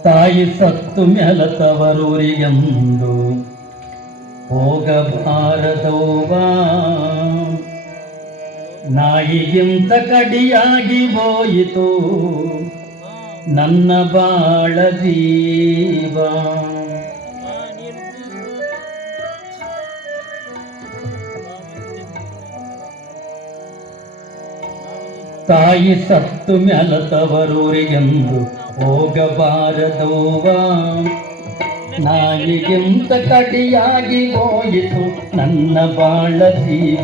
ತಾಯಿ ಸತ್ತು ಮೆಲತವರೂರಿಗೆಂದು ಹೋಗಬಾರದವ್ವ. ನಾಯಿಗಿಂತ ಕಡಿಯಾಗಿ ಹೋಯಿತು ನನ್ನ ಬಾಳ ಜೀವ. ತಾಯಿ ಸತ್ತು ಮೆಲತವರೂರಿಗೆಂದು ಹೋಗಬಾರದವ್ವ. ನಾಯಿಗಿಂತ ಕಡಿಯಾಗಿ ಹೋಯಿತು ನನ್ನ ಬಾಳ ಜೀವ.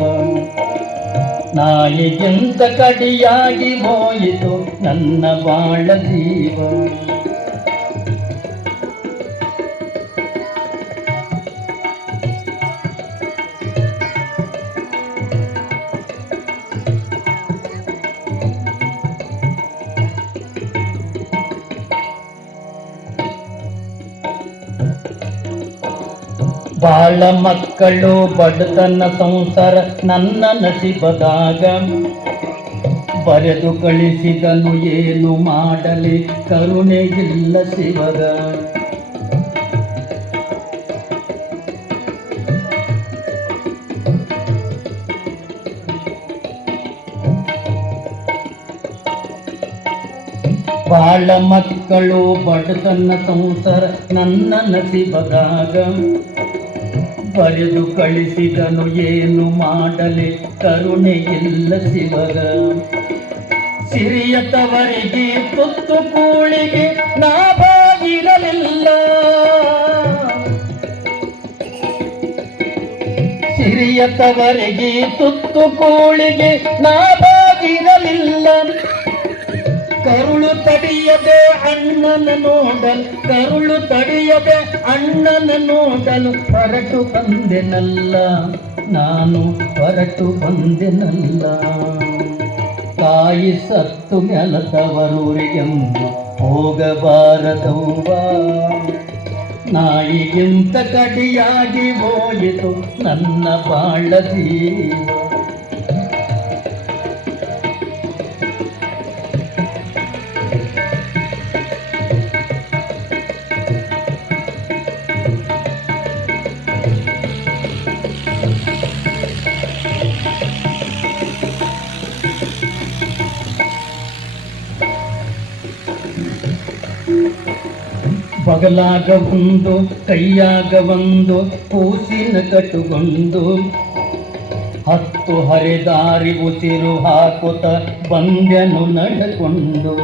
ನಾಯಿಗಿಂತ ಕಡಿಯಾಗಿ ಹೋಯಿತು ನನ್ನ ಬಾಳ ಜೀವ. ಬಾಳ ಮಕ್ಕಳು ಬಡತನ ಸಂಸಾರ ನನ್ನ ನಸಿಬದಾಗ. ಬರೆದು ಕಳಿಸಿದನು ಏನು ಮಾಡಲಿ ಕರುಣೆ ಇಲ್ಲ ಶಿವಗ. ಬಾಳ ಮಕ್ಕಳು ಬಡತನ ಸಂಸಾರ ನನ್ನ ನಸಿಬದಾಗ. ಬರೆದು ಕಳಿಸಿದನು ಏನು ಮಾಡಲಿ ಕರುಣೆ ಇಲ್ಲ ಶಿವಗ. ಸಿರಿಯತವರಿಗೆ ತುತ್ತು ಕೂಳಿಗೆ ನಾ ಬಾಗಿರಲಿಲ್ಲ. ಸಿರಿಯತವರಿಗೆ ತುತ್ತು ಕೂಳಿಗೆ ನಾ ಬಾಗಿರಲಿಲ್ಲ. ಕರುಳು ತಡೆಯದೆ ಅಣ್ಣನ ನೋಡಲು, ಕರುಳು ತಡೆಯದೆ ಅಣ್ಣನ ನೋಡಲು ಹೊರಟು ಬಂದೆನಲ್ಲ, ನಾನು ಹೊರಟು ಬಂದೆನಲ್ಲ. ತಾಯಿ ಸತ್ತು ಮೆಲತವರೂರಿಗೆಂದು ಹೋಗಬಾರದವ್ವ. ನಾಯಿಗಿಂತ ಕಡಿಯಾಗಿ ಹೋಯಿತು ನನ್ನ ಬಾಳ ಜೀವ. ಬಗಲಾಗ ಒಂದು ಕೈಯಾಗ ಒಂದು ಕೂಸಿನ ಕಟ್ಟುಕೊಂಡು, ಹತ್ತು ಹರಿದಾರಿ ಉಸಿರು ಹಾಕುತ್ತ ಬಂದೆನು ನಡ್ಕೊಂಡು.